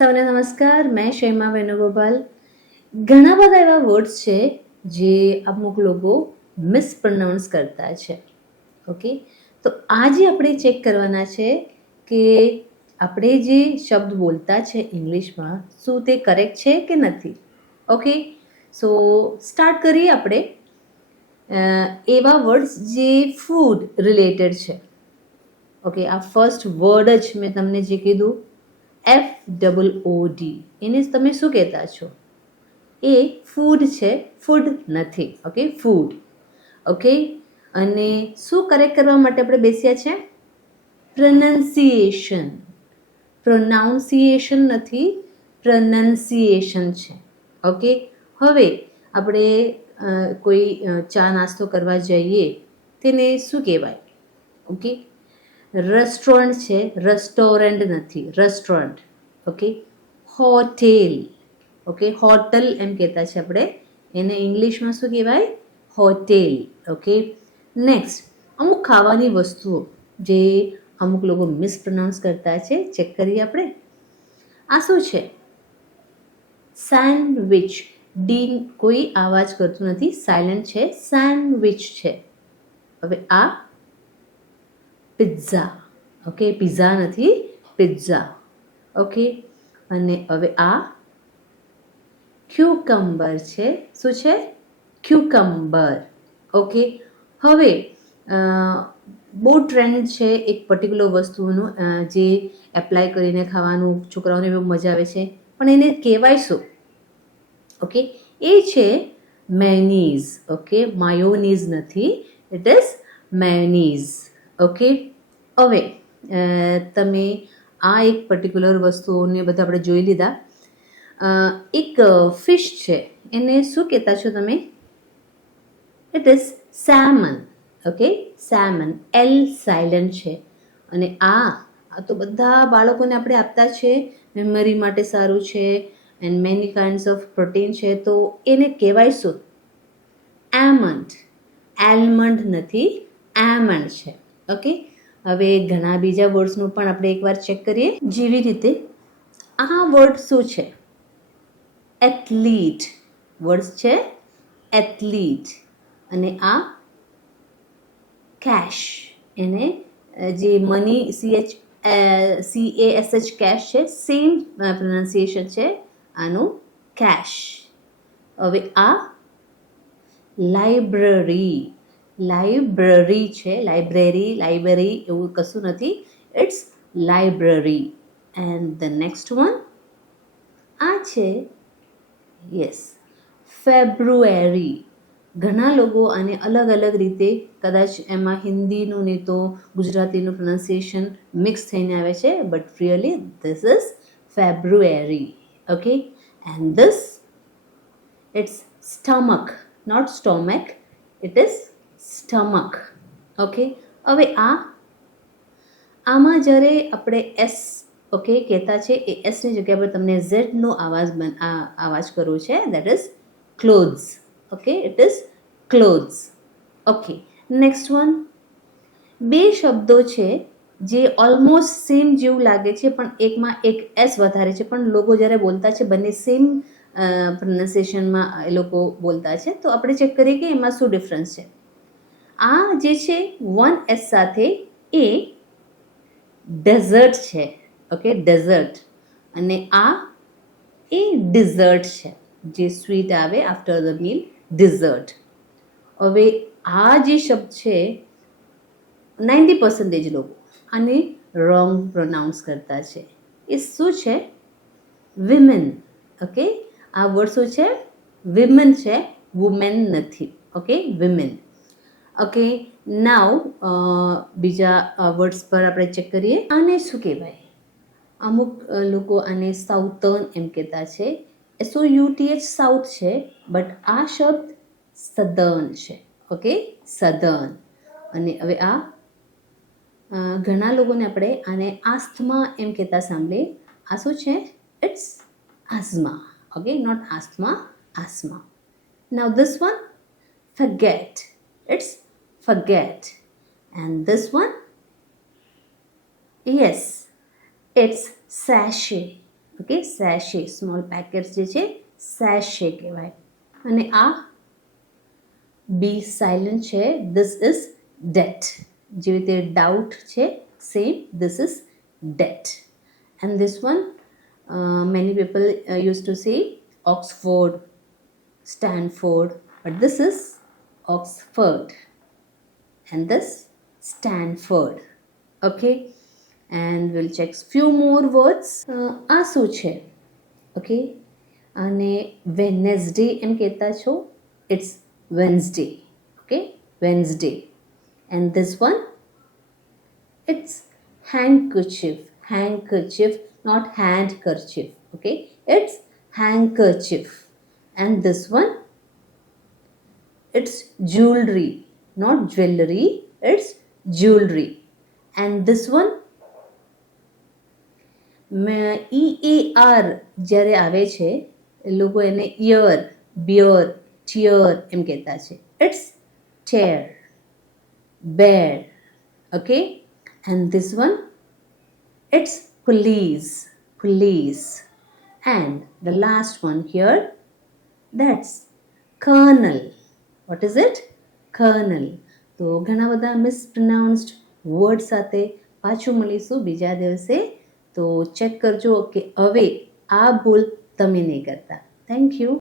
સૌને નમસ્કાર. મેં શૈમા વેણુગોપાલ. ઘણા બધા એવા વર્ડ્સ છે જે અમુક લોકો મિસપ્રોનાઉન્સ કરતા છે. ઓકે, તો આજે આપણે ચેક કરવાના છે કે આપણે જે શબ્દ બોલતા છે ઇંગ્લિશમાં શું તે કરેક્ટ છે કે નથી. ઓકે, સો સ્ટાર્ટ કરીએ આપણે એવા વર્ડ્સ જે ફૂડ રિલેટેડ છે. ઓકે, આ ફર્સ્ટ વર્ડ જ મેં તમને જે કીધું FOOD, એને તમે શું કહેતા છો? એ ફૂડ છે, ફૂડ નથી. Okay, food. ઓકે, અને શું કરેક્ટ કરવા માટે આપણે બેસ્યા છે? પ્રોનાઉન્સિએશન. પ્રોનાઉન્સિએશન નથી, પ્રોનાઉન્સિએશન છે. ઓકે, હવે આપણે કોઈ ચા નાસ્તો કરવા જઈએ તેને શું કહેવાય? ઓકે, રેસ્ટોરન્ટ છે, રેસ્ટોરન્ટ નથી, restaurant. Okay, hotel. Okay, hotel એમ કહેતા છે આપણે, એને ઇંગ્લિશમાં શું કહેવાય? હોટેલ. ઓકે, નેક્સ્ટ અમુક ખાવાની વસ્તુઓ જે અમુક લોકો મિસપ્રોનાઉન્સ કરતા છે, ચેક કરીએ આપણે. આ શું છે? સેન્ડવિચ. ડી કોઈ અવાજ કરતું નથી, સાયલન્ટ છે, સેન્ડવિચ છે. હવે આ પિઝા. ઓકે, પિઝા નથી, પિઝા. ઓકે, અને હવે આ ક્યુકમ્બર છે. શું છે? ક્યુકમ્બર. ઓકે, હવે બહુ ટ્રેન્ડ છે એક પર્ટિક્યુલર વસ્તુનું જે એપ્લાય કરીને ખાવાનું છોકરાઓને બહુ મજા આવે છે, પણ એને કહેવાય શું? ઓકે, એ છે મેયોનીઝ. ઓકે, માયોનીઝ નથી, ઇટ ઇઝ મેયોનીઝ. ઓકે, હવે તમે આ એક પર્ટિક્યુલર વસ્તુઓને બધા આપણે જોઈ લીધા. એક ફિશ છે, એને શું કહેતા છો તમે? It is salmon. Okay, salmon. L silent છે. અને આ તો બધા બાળકોને આપણે આપતા છે, મેમરી માટે સારું છે and many kinds of protein છે, તો એને કહેવાય શું? એમન્ડ. એલમંડ નથી, એમન્ડ છે. ઓકે, હવે ઘણા બીજા વર્ડ્સનું પણ આપણે એકવાર ચેક કરીએ. જેવી રીતે આ વર્ડ શું છે? એથ્લીટ. વર્ડ છે એથ્લીટ. અને આ કેશ. એને જે મની CASH કેશ છે, સેમ પ્રોનાઉન્સિએશન છે આનું, કેશ. હવે આ લાઇબ્રેરી. લાઇબ્રેરી છે, લાઇબ્રેરી એવું કશું નથી, it's library. And the next one આ છે, યસ, ફેબ્રુઆરી. ઘણા લોકો આને અલગ અલગ રીતે, કદાચ એમાં હિન્દીનું નહીં તો ગુજરાતીનું પ્રોનાઉન્સિએશન મિક્સ થઈને આવે છે, but really this is February. Okay, and this it's stomach, not stomach, it is stomach. Okay, હવે આમાં જ્યારે આપણે એસ ઓકે કહેતા છે, એ એસની જગ્યા પર તમને ઝેડનો આવાજ કરવો છે, that is clothes. Okay, it is clothes. Okay, next one. બે શબ્દો છે જે ઓલમોસ્ટ સેમ જેવું લાગે છે, પણ એકમાં એક એસ વધારે છે, પણ લોકો જ્યારે બોલતા છે બંને સેમ પ્રોનાઉન્સિએશનમાં એ લોકો બોલતા છે, તો આપણે ચેક કરીએ કે એમાં શું ડિફરન્સ છે. આ જે છે વન એસ સાથે એ ડેઝર્ટ છે. Okay, dessert. અને આ એ ડિઝર્ટ છે, જે સ્વીટ આવે આફ્ટર ધ મીલ, ડિઝર્ટ. હવે આ જે શબ્દ છે 90% લોકો આને રોંગ પ્રોનાઉન્સ કરતા છે. એ શું છે? વિમેન. ઓકે, આ વર્ડ શું છે? વિમેન છે, વુમેન નથી. Okay, women. ઓકે, નાવ બીજા વર્ડ્સ પર આપણે ચેક કરીએ. આને શું કહેવાય? અમુક લોકો આને સાઉથર્ન એમ કહેતા છે, SOUTH સાઉથ છે, બટ આ શબ્દ સધર્ન છે. Okay, southern. અને હવે આ ઘણા લોકોને આપણે આને આસ્થમા એમ કહેતા સાંભળીએ. આ શું છે? It's asthma. Okay, not asthma, asthma. Now this one, forget. It's forget. And this one, yes, it's sachet. Okay, sachet, small packets જે છે સેશે કહેવાય. અને આ બી સાયલન્ટ છે, ધીસ ઇઝ ડેટ. જેવી રીતે ડાઉટ છે, same this is debt. And this one many people used to say Oxford, Stanford, but this is Oxford and this Stanford. Okay, and we'll check few more words. આ શું છે? Okay, અને Wednesday એમ કહેતા છો, it's Wednesday. Okay, Wednesday. And this one, it's handkerchief. Handkerchief, not handkerchief. Okay, it's handkerchief. And this one, it's jewelry, not jewelry, it's jewelry. And this one, EAR જ્યારે આવે છે એ લોકો એને ઇયર, બિયર, ટીયર એમ કહેતા છે. It's chair, bed. Okay, and this one, it's police, police. And the last one here, that's kernel. What is it? Kernel. તો ઘણા બધા મિસપ્રોનાઉન્સ્ડ વર્ડ સાથે પાછું મળીશું બીજા દિવસે. તો ચેક કરજો કે હવે આ ભૂલ તમે નહીં કરતા. Thank you.